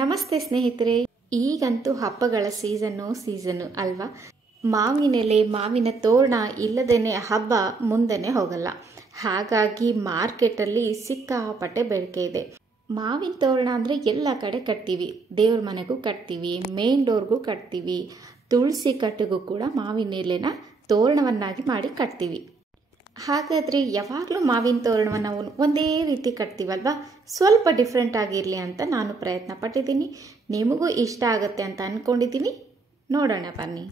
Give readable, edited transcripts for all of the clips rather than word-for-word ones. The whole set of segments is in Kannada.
ನಮಸ್ತೆ ಸ್ನೇಹಿತರೆ, ಈಗಂತೂ ಹಬ್ಬಗಳ ಸೀಸನ್ನು ಅಲ್ವಾ. ಮಾವಿನೆಲೆ ಮಾವಿನ ತೋರಣ ಇಲ್ಲದೇನೆ ಹಬ್ಬ ಮುಂದೆನೆ ಹೋಗಲ್ಲ. ಹಾಗಾಗಿ ಮಾರ್ಕೆಟಲ್ಲಿ ಸಿಕ್ಕಾಪಟ್ಟೆ ಬೇಡಿಕೆ ಇದೆ. ಮಾವಿನ ತೋರಣ ಅಂದರೆ ಎಲ್ಲ ಕಡೆ ಕಟ್ತೀವಿ, ದೇವ್ರ ಮನೆಗೂ ಕಟ್ತೀವಿ, ಮೇನ್ ಡೋರ್ಗೂ ಕಟ್ತೀವಿ, ತುಳಸಿ ಕಟ್ಟಿಗೂ ಕೂಡ ಮಾವಿನ ಎಲೆನ ತೋರಣವನ್ನಾಗಿ ಮಾಡಿ ಕಟ್ತೀವಿ. ಹಾಗಾದರೆ ಯಾವಾಗಲೂ ಮಾವಿನ ತೋರಣವನ್ನು ಒಂದೇ ರೀತಿ ಕಟ್ತೀವಲ್ವಾ, ಸ್ವಲ್ಪ ಡಿಫ್ರೆಂಟ್ ಆಗಿರಲಿ ಅಂತ ನಾನು ಪ್ರಯತ್ನ ಪಟ್ಟಿದ್ದೀನಿ. ನಿಮಗೂ ಇಷ್ಟ ಆಗುತ್ತೆ ಅಂತ ಅಂದ್ಕೊಂಡಿದ್ದೀನಿ. ನೋಡೋಣ ಬನ್ನಿ.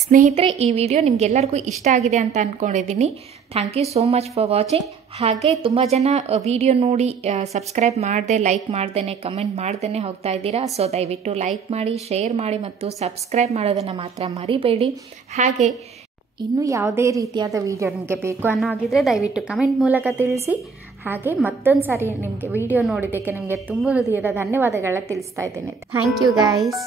ಸ್ನೇಹಿತರೆ, ಈ ವಿಡಿಯೋ ನಿಮಗೆಲ್ಲರಿಗೂ ಇಷ್ಟ ಆಗಿದೆ ಅಂತ ಅಂದ್ಕೊಂಡಿದ್ದೀನಿ. Thank you so much for watching. ಹಾಗೆ ತುಂಬ ಜನ ವಿಡಿಯೋ ನೋಡಿ ಸಬ್ಸ್ಕ್ರೈಬ್ ಮಾಡದೆ, ಲೈಕ್ ಮಾಡ್ದೇ, ಕಮೆಂಟ್ ಮಾಡ್ದೇ ಹೋಗ್ತಾ ಇದ್ದೀರಾ. ಸೊ ದಯವಿಟ್ಟು ಲೈಕ್ ಮಾಡಿ, ಶೇರ್ ಮಾಡಿ ಮತ್ತು ಸಬ್ಸ್ಕ್ರೈಬ್ ಮಾಡೋದನ್ನು ಮಾತ್ರ ಮರಿಬೇಡಿ. ಹಾಗೆ ಇನ್ನೂ ಯಾವುದೇ ರೀತಿಯಾದ ವಿಡಿಯೋ ನಿಮಗೆ ಬೇಕು ಅನ್ನೋ ಆಗಿದ್ರೆ ದಯವಿಟ್ಟು ಕಮೆಂಟ್ ಮೂಲಕ ತಿಳಿಸಿ. ಹಾಗೆ ಮತ್ತೊಂದು ಸಾರಿ ನಿಮಗೆ ವಿಡಿಯೋ ನೋಡಿದ್ದಕ್ಕೆ ನಿಮಗೆ ತುಂಬ ಹೃದಯದ ಧನ್ಯವಾದಗಳನ್ನ ತಿಳಿಸ್ತಾ ಇದ್ದೇನೆ. Thank you guys.